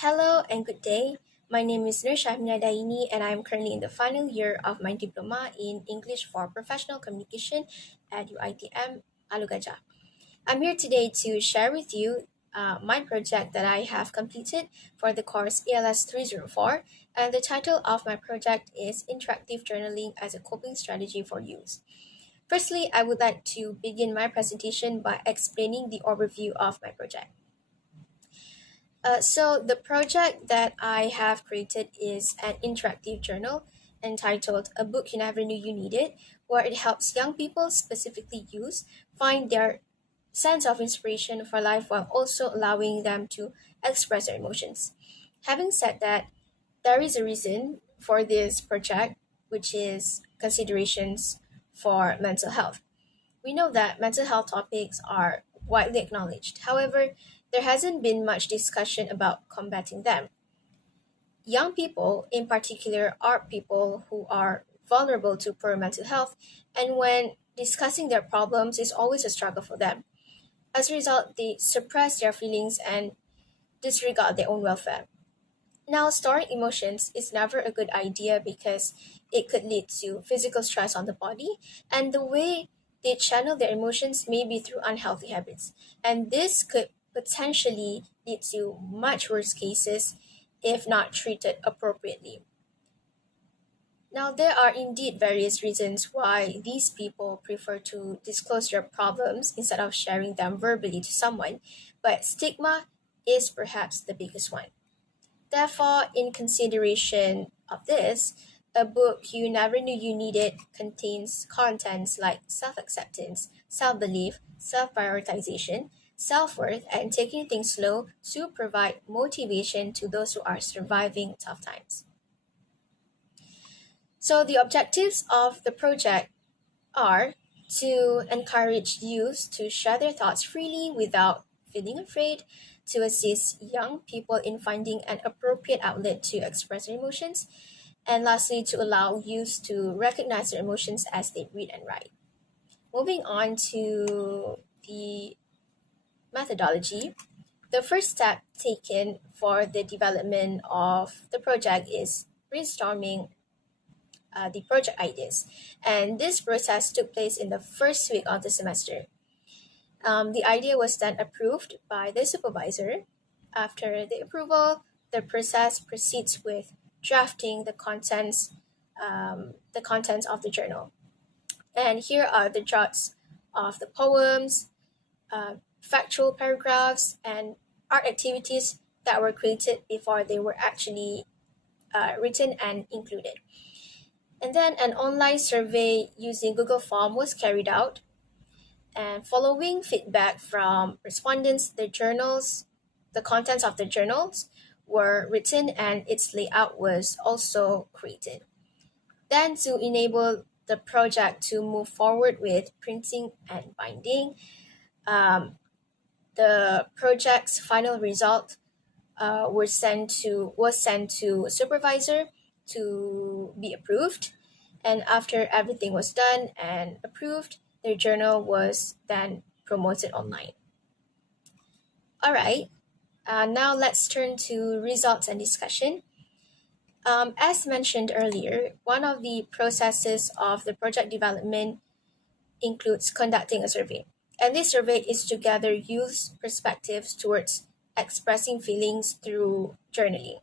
Hello and good day. My name is Nur Shahmina Daini and I am currently in the final year of my diploma in English for Professional Communication at UITM Alugajah. I'm here today to share with you my project that I have completed for the course ALS 304, and the title of my project is Interactive Journaling as a Coping Strategy for Youth. Firstly, I would like to begin my presentation by explaining the overview of my project. So the project that I have created is an interactive journal entitled A Book You Never Knew You Needed, where it helps young people, specifically youth, find their sense of inspiration for life while also allowing them to express their emotions. Having said that, there is a reason for this project, which is considerations for mental health. We know that mental health topics are widely acknowledged. However, there hasn't been much discussion about combating them. Young people, in particular, are people who are vulnerable to poor mental health, and when discussing their problems is always a struggle for them. As a result, they suppress their feelings and disregard their own welfare. Now, storing emotions is never a good idea because it could lead to physical stress on the body, and the way they channel their emotions may be through unhealthy habits. And this could potentially lead to much worse cases if not treated appropriately. Now, there are indeed various reasons why these people prefer to disclose their problems instead of sharing them verbally to someone, but stigma is perhaps the biggest one. Therefore, in consideration of this, a book you never knew you needed contains contents like self acceptance, self belief, self prioritization, self worth, and taking things slow to provide motivation to those who are surviving tough times. So, the objectives of the project are to encourage youth to share their thoughts freely without feeling afraid, to assist young people in finding an appropriate outlet to express their emotions, and lastly, to allow youth to recognize their emotions as they read and write. Moving on to the methodology, the first step taken for the development of the project is brainstorming the project ideas. And this process took place in the first week of the semester. The idea was then approved by the supervisor. After the approval, the process proceeds with drafting the contents of the journal. And here are the drafts of the poems, factual paragraphs, and art activities that were created before they were actually written and included. And then an online survey using Google Form was carried out. And following feedback from respondents, the contents of the journals were written and its layout was also created. Then, to enable the project to move forward with printing and binding, the project's final result was sent to a supervisor to be approved. And after everything was done and approved, their journal was then promoted online. All right, now let's turn to results and discussion. As mentioned earlier, one of the processes of the project development includes conducting a survey. And this survey is to gather youth's perspectives towards expressing feelings through journaling.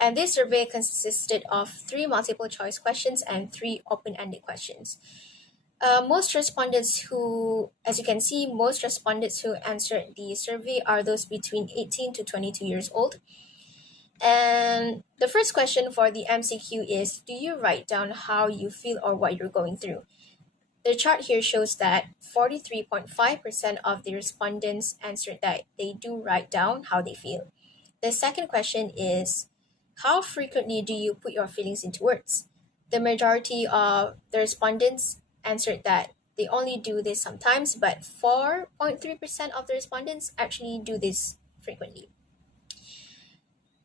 And this survey consisted of 3 multiple choice questions and 3 open-ended questions. Most respondents who answered the survey are those between 18 to 22 years old. And the first question for the MCQ is, do you write down how you feel or what you're going through? The chart here shows that 43.5% of the respondents answered that they do write down how they feel. The second question is, how frequently do you put your feelings into words? The majority of the respondents answered that they only do this sometimes, but 4.3% of the respondents actually do this frequently.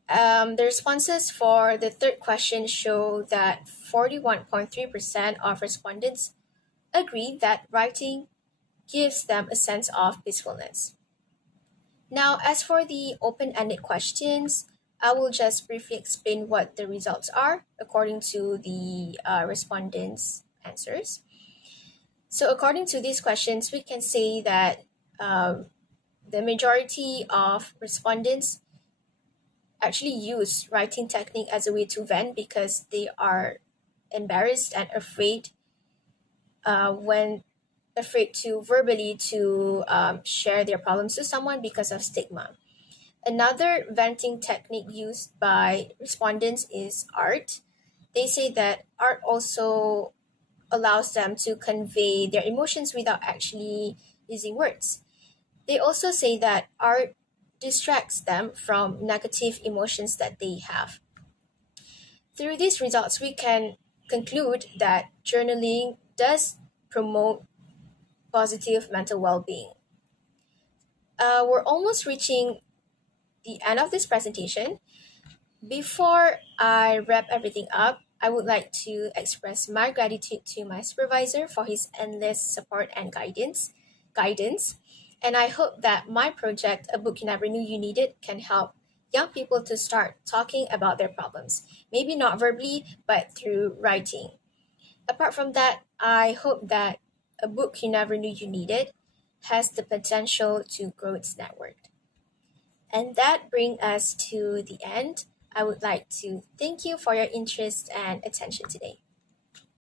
The responses for the third question show that 41.3% of respondents agree that writing gives them a sense of peacefulness. Now, as for the open-ended questions, I will just briefly explain what the results are according to the respondents' answers. So, according to these questions, we can say that um, the majority of respondents actually use writing technique as a way to vent because they are embarrassed and when afraid to verbally to share their problems to someone because of stigma. Another venting technique used by respondents is art. They say that art also allows them to convey their emotions without actually using words. They also say that art distracts them from negative emotions that they have. Through these results, we can conclude that journaling does promote positive mental well being. We're almost reaching the end of this presentation. Before I wrap everything up, I would like to express my gratitude to my supervisor for his endless support and guidance. And I hope that my project, A Book You Never Knew You Needed, can help young people to start talking about their problems. Maybe not verbally, but through writing. Apart from that, I hope that A Book You Never Knew You Needed has the potential to grow its network. And that brings us to the end. I would like to thank you for your interest and attention today.